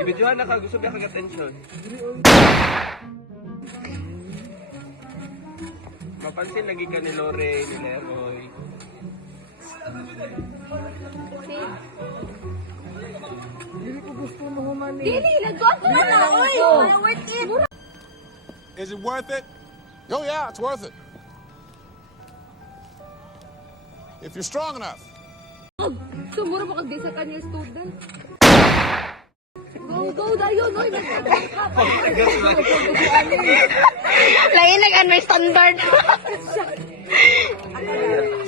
Ibidyohan na ka, gusto ba kag-atensyon? Mapansin lagi ka ni Lore, ni Leroy. Dili, nagkuhan ko na na, oy! Worth it! Is it worth it? Oh yeah, it's worth it. If you're strong enough. Sumuro mo kag sa kanya student. Go, dayon, oy! Lain nag-ano standard.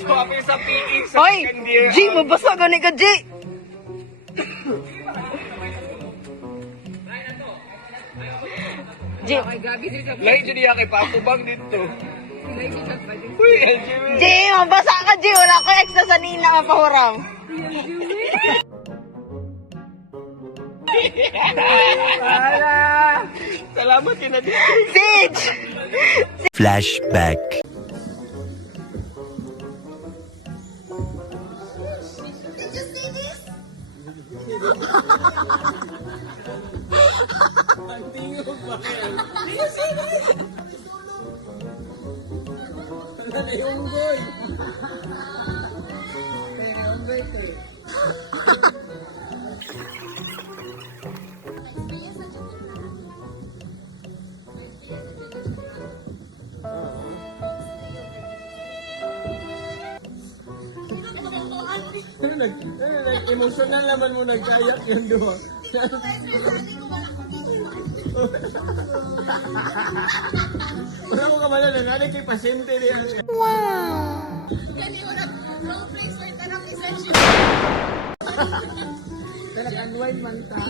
So, apil sa PE sa Hoy, second year. G, mabasa gani ka, G. G, Lahi dyan niya kay Papubang dito. Uy, LGW. G, mabasa ka, G. Wala ko extra sa nina mapahuram. Salamat yun na dito. Sage! Flashback. Emotional naman mo nagkayak yun doon. Wala mo kamala na nanay kay pasyente niya. Unwind man ta.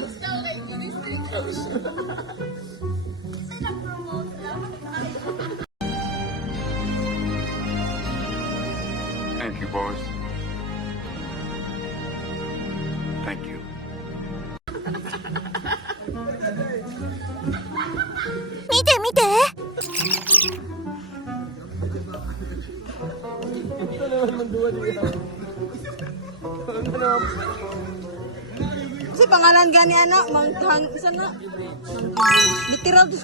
Thank you, boss. Thank you. Ito naman manduwa niya. Kasi pangalan gani anak, manghang, isa na. Literal to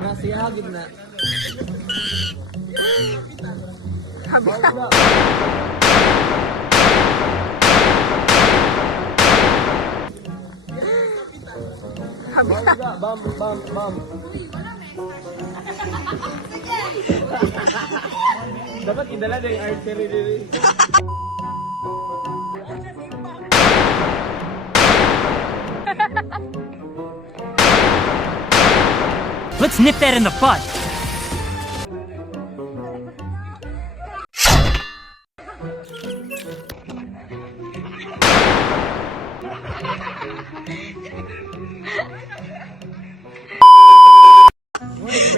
Nasiyagin na. Bam. Dapat idala na yung archery dili. Let's nip that in the bud.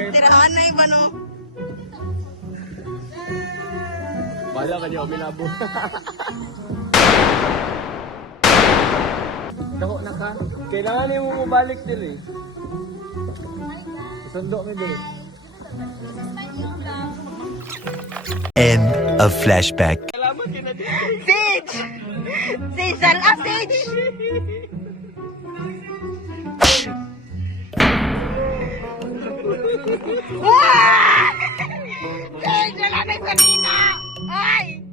Tirahan na iba no. Bala ka niya, uminabo. Dako na ka. Kailangan niyo mo balik dili. Sundo mi dili. End of flashback. Salamat yun na dito. Sage! Sage, sala, Sage! Wah! Sage, wala na yung kanina! Ay!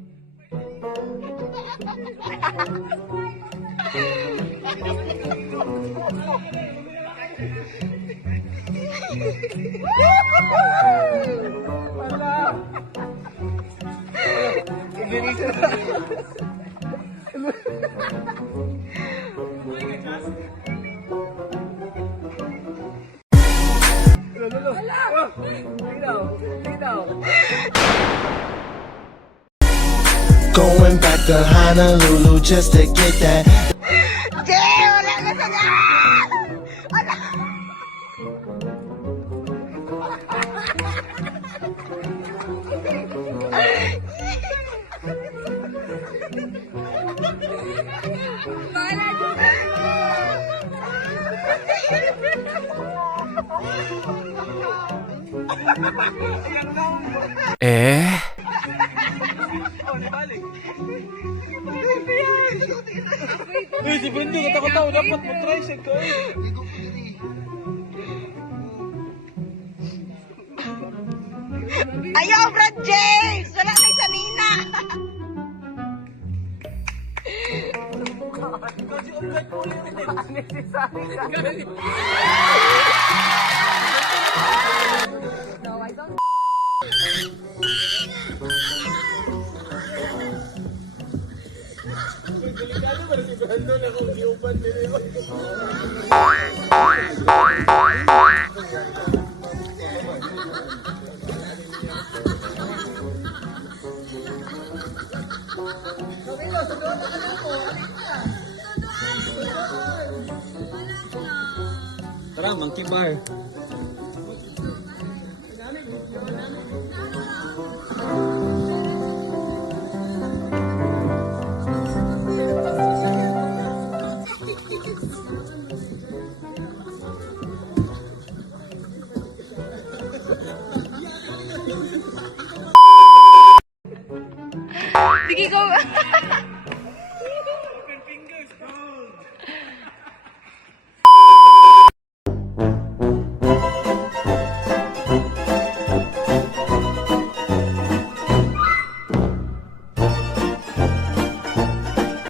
Going back to Honolulu just to get that. Jay, wala na sa daan! Wala! Eh? si Brendo, katakot dapat mag-try siya ko. Ayaw, Brad James! Wala na sa Nina! Tara, monkey bar. Sige, go.